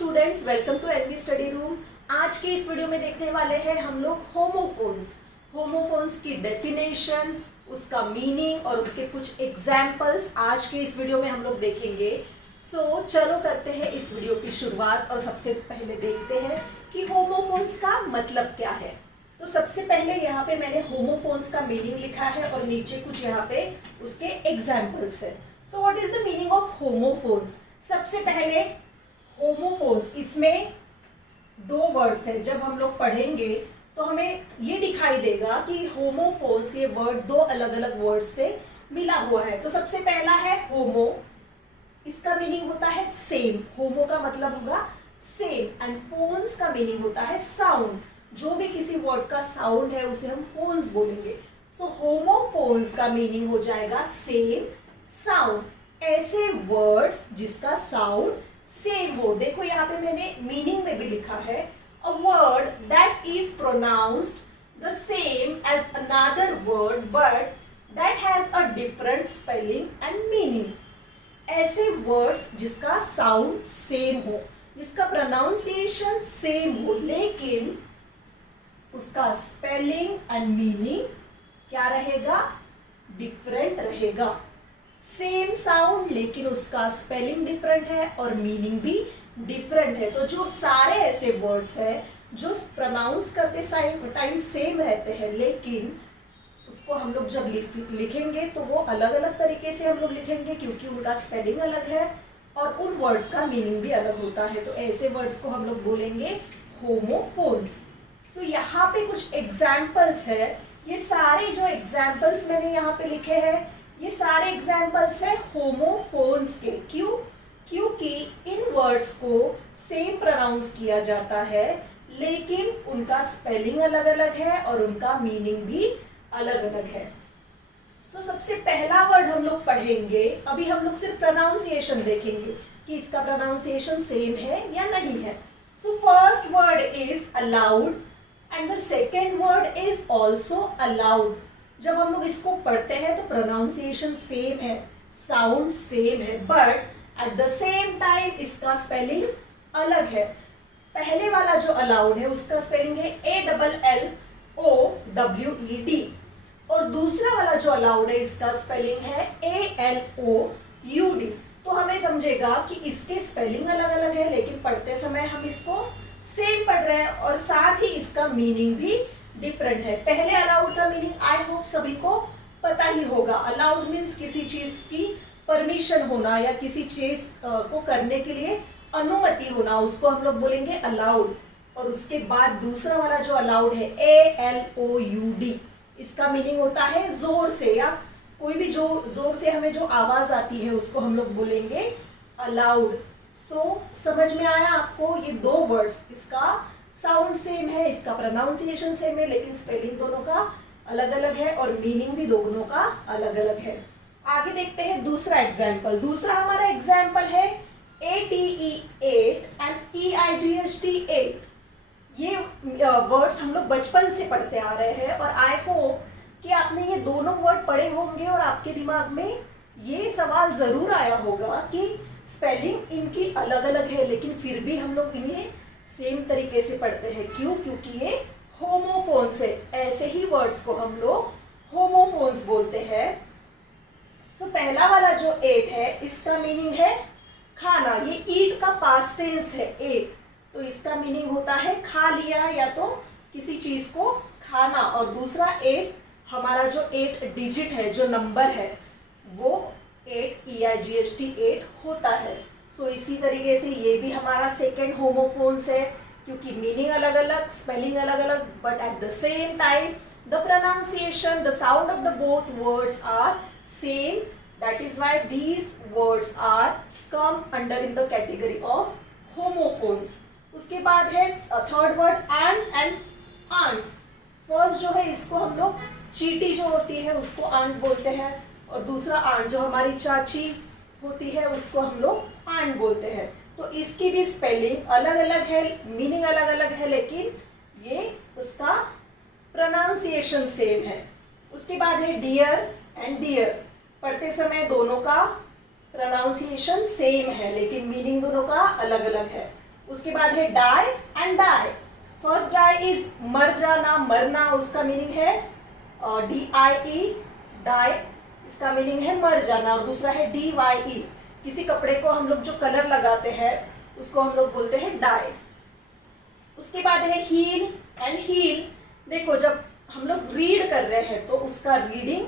Students, welcome to NV study room. आज के इस वीडियो में देखने वाले हैं हम लोग होमोफोन्स की डेफिनेशन, उसका मीनिंग और उसके कुछ एग्जाम्पल्स आज के इस वीडियो में हम लोग देखेंगे। चलो करते हैं इस वीडियो की शुरुआत और सबसे पहले देखते हैं कि होमोफोन्स का मतलब क्या है। तो सबसे पहले यहाँ पे मैंने होमोफोन्स का मीनिंग लिखा है और नीचे कुछ यहाँ पे उसके एग्जाम्पल्स है। So what is the meaning of homophones? सबसे पहले होमोफोन्स, इसमें दो वर्ड्स हैं। जब हम लोग पढ़ेंगे तो हमें ये दिखाई देगा कि होमोफोन्स, ये वर्ड दो अलग अलग वर्ड से मिला हुआ है। तो सबसे पहला है होमो, इसका मीनिंग होता है सेम। होमो का मतलब होगा सेम एंड फोन्स का मीनिंग होता है साउंड। जो भी किसी वर्ड का साउंड है उसे हम फोन्स बोलेंगे। सो होमोफोन्स का मीनिंग हो जाएगा सेम साउंड, ऐसे वर्ड्स जिसका साउंड सेम हो। देखो यहाँ पे मैंने मीनिंग में भी लिखा है, a word that is pronounced the same as another word but that has a different spelling and meaning. ऐसे वर्ड्स जिसका साउंड सेम हो, जिसका प्रोनाउंसिएशन सेम हो, लेकिन उसका स्पेलिंग एंड मीनिंग क्या रहेगा? डिफरेंट रहेगा। सेम साउंड लेकिन उसका स्पेलिंग डिफरेंट है और मीनिंग भी डिफरेंट है। तो जो सारे ऐसे वर्ड्स हैं जो प्रोनाउंस करते टाइम सेम रहते हैं, लेकिन उसको हम लोग जब लिखेंगे तो वो अलग अलग तरीके से हम लोग लिखेंगे क्योंकि उनका स्पेलिंग अलग है और उन वर्ड्स का मीनिंग भी अलग होता है। तो ऐसे वर्ड्स को हम लोग बोलेंगे होमोफोन्स। सो यहाँ पे कुछ एग्जाम्पल्स है। ये सारे जो एग्जाम्पल्स मैंने यहाँ पे लिखे हैं, ये सारे एग्जाम्पल्स है होमोफोन्स के। क्यों? क्योंकि इन वर्ड्स को सेम प्रोनाउंस किया जाता है लेकिन उनका स्पेलिंग अलग अलग है और उनका मीनिंग भी अलग अलग है। सबसे पहला वर्ड हम लोग पढ़ेंगे। अभी हम लोग सिर्फ प्रोनाउंसिएशन देखेंगे कि इसका प्रोनाउंसिएशन सेम है या नहीं है। First word is allowed and the second word is also allowed. जब हम लोग इसको पढ़ते हैं तो प्रोनाउंसिएशन सेम है, साउंड सेम है, but at the same time इसका स्पेलिंग अलग है। पहले वाला जो अलाउड है उसका स्पेलिंग है ALLOWED और दूसरा वाला जो अलाउड है इसका स्पेलिंग है ALOUD। तो हमें समझेगा कि इसके स्पेलिंग अलग अलग है लेकिन पढ़ते समय हम इसको सेम पढ़ रहे हैं और साथ ही इसका मीनिंग भी डिफरेंट है। पहले अलाउड का मीनिंग आई होप सभी को पता ही होगा। अलाउड मीन्स किसी चीज की परमिशन होना या किसी चीज को करने के लिए अनुमति होना, उसको हम लोग बोलेंगे अलाउड। और उसके बाद दूसरा वाला जो अलाउड है ALOUD, इसका मीनिंग होता है जोर से, या कोई भी जो जोर से हमें जो आवाज आती है उसको हम लोग बोलेंगे अलाउड। समझ में आया आपको? ये दो वर्ड्स, इसका साउंड सेम है, इसका प्रोनाउंसिएशन सेम है, लेकिन स्पेलिंग दोनों का अलग अलग है और मीनिंग भी दोनों का अलग अलग है। आगे देखते हैं दूसरा एग्जाम्पल। दूसरा हमारा एग्जाम्पल है ATE8 एंड EIGHT8। ये वर्ड्स हम लोग बचपन से पढ़ते आ रहे हैं और आई होप कि आपने ये दोनों वर्ड पढ़े होंगे और आपके दिमाग में ये सवाल जरूर आया होगा कि स्पेलिंग इनकी अलग अलग है लेकिन फिर भी हम लोग इन्हें सेम तरीके से पढ़ते हैं। क्यों? क्योंकि ये होमोफोन्स है। ऐसे ही वर्ड्स को हम लोग होमोफोन्स बोलते हैं। पहला वाला जो एट है इसका मीनिंग है खाना। ये ईट का पास्ट टेंस है, एट, तो इसका मीनिंग होता है खा लिया या तो किसी चीज को खाना। और दूसरा एट, हमारा जो 8 डिजिट है, जो नंबर है, वो 8 EIGHT8 होता है। इसी तरीके से ये भी हमारा सेकेंड होमोफोन्स है क्योंकि मीनिंग अलग अलग, स्पेलिंग अलग अलग, but at the same time the pronunciation, the sound of the both words are same. That is why these words are come under in the category of homophones. उसके बाद है third word and aunt. First जो है इसको हम लोग चींटी जो होती है उसको आंट बोलते हैं और दूसरा आंट जो हमारी चाची होती है उसको हम लोग आंट बोलते हैं। तो इसकी भी स्पेलिंग अलग अलग है, मीनिंग अलग अलग है, लेकिन ये उसका प्रोनाउंसिएशन सेम है। उसके बाद है डियर एंड डियर। पढ़ते समय दोनों का प्रोनाउंसिएशन सेम है लेकिन मीनिंग दोनों का अलग अलग है। उसके बाद है die and dye. First die is मर जाना, मरना, उसका मीनिंग है DIE, डाई, इसका मीनिंग है मर जाना। और दूसरा है DYE, किसी कपड़े को हम लोग जो कलर लगाते हैं उसको हम लोग बोलते हैं डाई। उसके बाद है हील एंड हील। देखो जब हम लोग रीड कर रहे हैं तो उसका रीडिंग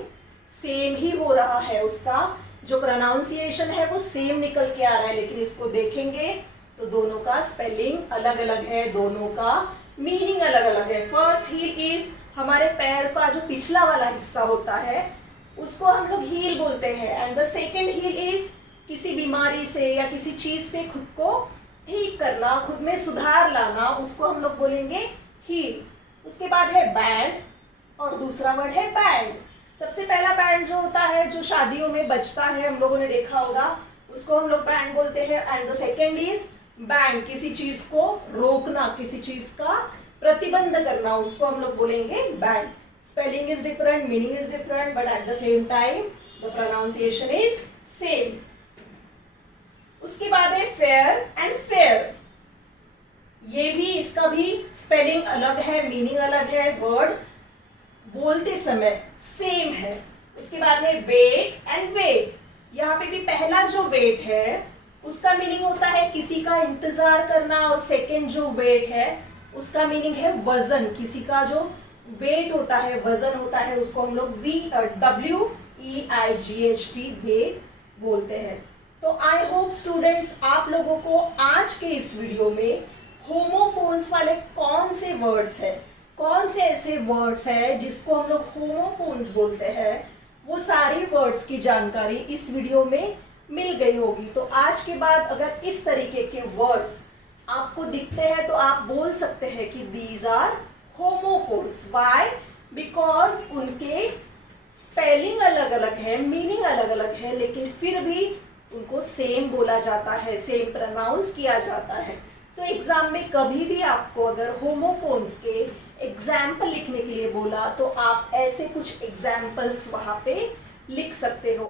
सेम ही हो रहा है, उसका जो प्रोनाउंसिएशन है वो सेम निकल के आ रहा है, लेकिन इसको देखेंगे तो दोनों का स्पेलिंग अलग अलग है, दोनों का मीनिंग अलग अलग है। फर्स्ट हील इज हमारे पैर का जो पिछला वाला हिस्सा होता है उसको हम लोग हील बोलते हैं, and the second heal is किसी बीमारी से या किसी चीज से खुद को ठीक करना, खुद में सुधार लाना, उसको हम लोग बोलेंगे हील। उसके बाद है बैंड और दूसरा वर्ड है बैंड। सबसे पहला बैंड जो होता है जो शादियों में बजता है, हम लोगों ने देखा होगा, उसको हम लोग बैंड बोलते हैं। And the second is band, किसी चीज को रोकना, किसी चीज का प्रतिबंध करना, उसको हम लोग बोलेंगे band. Spelling is different, meaning is different, but at the same time the pronunciation is same. उसके बाद है फेयर एंड फेयर। ये भी, इसका भी स्पेलिंग अलग है, मीनिंग अलग है, वर्ड बोलते समय सेम है। उसके बाद है वेट एंड वेट। यहाँ पे भी पहला जो वेट है उसका मीनिंग होता है किसी का इंतजार करना, और सेकेंड जो वेट है उसका मीनिंग है वजन। किसी का जो वेट होता है, वजन होता है, उसको हम लोग WEIGHT वेट बोलते हैं। तो आई होप स्टूडेंट्स आप लोगों को आज के इस वीडियो में होमोफोन्स वाले कौन से वर्ड्स है, कौन से ऐसे वर्ड्स है जिसको हम लोग होमोफोन्स बोलते हैं, वो सारी वर्ड्स की जानकारी इस वीडियो में मिल गई होगी। तो आज के बाद अगर इस तरीके के वर्ड्स आपको दिखते हैं तो आप बोल सकते हैं कि these are homophones. Why? Because उनके स्पेलिंग अलग अलग है, मीनिंग अलग अलग है, लेकिन फिर भी उनको सेम बोला जाता है, सेम प्रोनाउंस किया जाता है। सो एग्जाम में कभी भी आपको अगर होमोफोन्स के एग्जाम्पल लिखने के लिए बोला तो आप ऐसे कुछ एग्जाम्पल्स वहां पे लिख सकते हो।